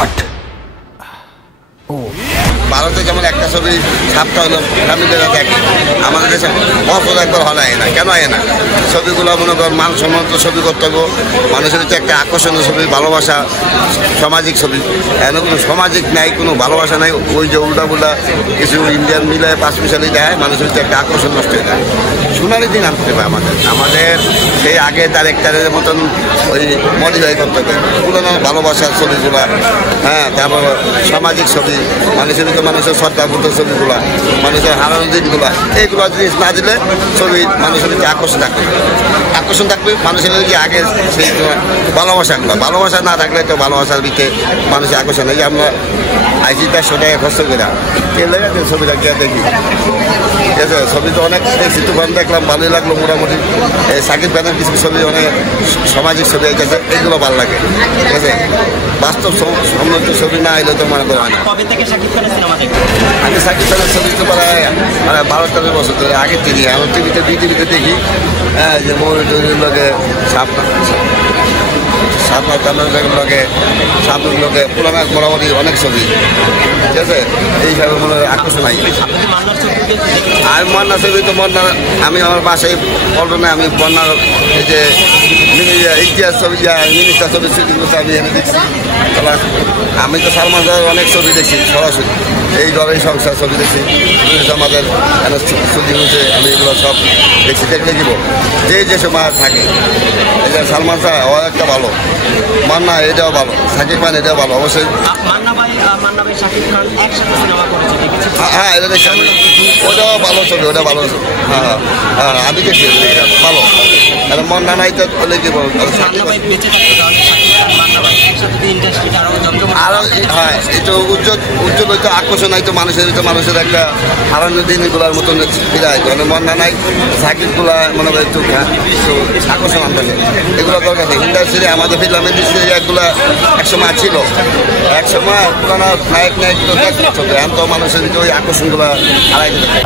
কাট। ভারতে যেমন একটা ছবি ছাপটা হলো ফ্যামিলিরা দেখে, আমাদের দেশে বছর একবার হলে হয় না। কেন হয় না? ছবিগুলো মনে কর মান সম্মত ছবি করতে হবে, মানুষের হচ্ছে একটা আকর্ষণীয় ছবি, ভালোবাসা, সামাজিক ছবি। এখানে কোনো সামাজিক নাই, কোনো ভালোবাসা নাই। ওই যে উল্টাপুল্টা কিছু ইন্ডিয়ান মিলে 5 মিশালি দেয়, মানুষের হচ্ছে একটা আকর্ষণ নষ্ট হয়ে যায়। সোনালি দিন আনতে হবে আমাদের সেই আগে তারের মতন ওই মডিফাই করতে হবে পুরোনো ভালোবাসার ছবিগুলা। হ্যাঁ, তারপর সামাজিক ছবি, মানুষের শ্রদ্ধাপূর্ত ছবিগুলা, মানুষের হারানো দিনগুলা, এইগুলো জিনিস না দিলে ছবি মানুষের যে আকর্ষণ থাকবে মানুষের যে আগে সেই ভালোবাসা না থাকলে তো ভালোবাসার ভিতরে মানুষের আকর্ষণ হয়। যে আমরা আইসি 400 টাকা খরচ করে কে লেগে ছবিটা গিয়ে দেখি, ঠিক আছে? ছবি তো অনেক দেখছি, তুফান দেখলাম, ভালোই লাগলো মোটামুটি। এই সাকিব খানের কিছু ছবি অনেক সামাজিক ছবি আছে, এইগুলো ভালো লাগে, ঠিক আছে? বাস্তব সম্মত ছবি না এলে তো মনে করা হয় না। আমি সাকিব খানের ছবি তো প্রায় 12-13 বছর ধরে আগের থেকে আমার টিভিতে বিটিভিতে দেখি। হ্যাঁ, যে মৌলুদের লোকে সাপনার লোকে পুরানা মোটামুটি অনেক ছবি, ঠিক আছে? এই হিসাবে মনে হয় আকর্ষণ হয়। আমি মন্না ছবি তো আমি আমার বাসায় পল্টনে আমি বন্যার এই যে ইতিহাস ছবি, মিনিস্টার ছবি শুটিংগুলো আমি এনে দেখছি। আমি তো সালমান শাহের অনেক ছবি দেখছি সরাসরি, এই ঘরের সংসার ছবি দেখছি, আমাদের শুটিং হচ্ছে, আমি এগুলো সব দেখছি। দেখলে কি যে সময় থাকে, এই যে সালমান শাহ ও একটা ভালো, মান্না এটাও ভালো, সাকিব খান এটাও ভালো অবশ্যই। হ্যাঁ, এটা দেখছি আমি, ওটাও ভালো ছবি, ওটা ভালো ছবি। হ্যাঁ হ্যাঁ, আমি দেখছি ভালো। আর মান্না নাই তো বলে কি বলবো, আরো হ্যাঁ, একটু উজ্জ্বল হইতো, আকর্ষণ হইতো মানুষের একটা হারানো দিনগুলার মতন ফিরে হইতো। মানে মন্না নাই, সাকিবগুলা মনে হয় একটু আকর্ষণ আনতে, এগুলো দরকার আছে। ইন্ডাস্ট্রি আমাদের ফিল্ম ইন্ডাস্ট্রি একগুলা একসময় ছিল, একসময় পুরানো নায়ক এখন তো মানুষের ওই আকর্ষণগুলা হারাই দিতে।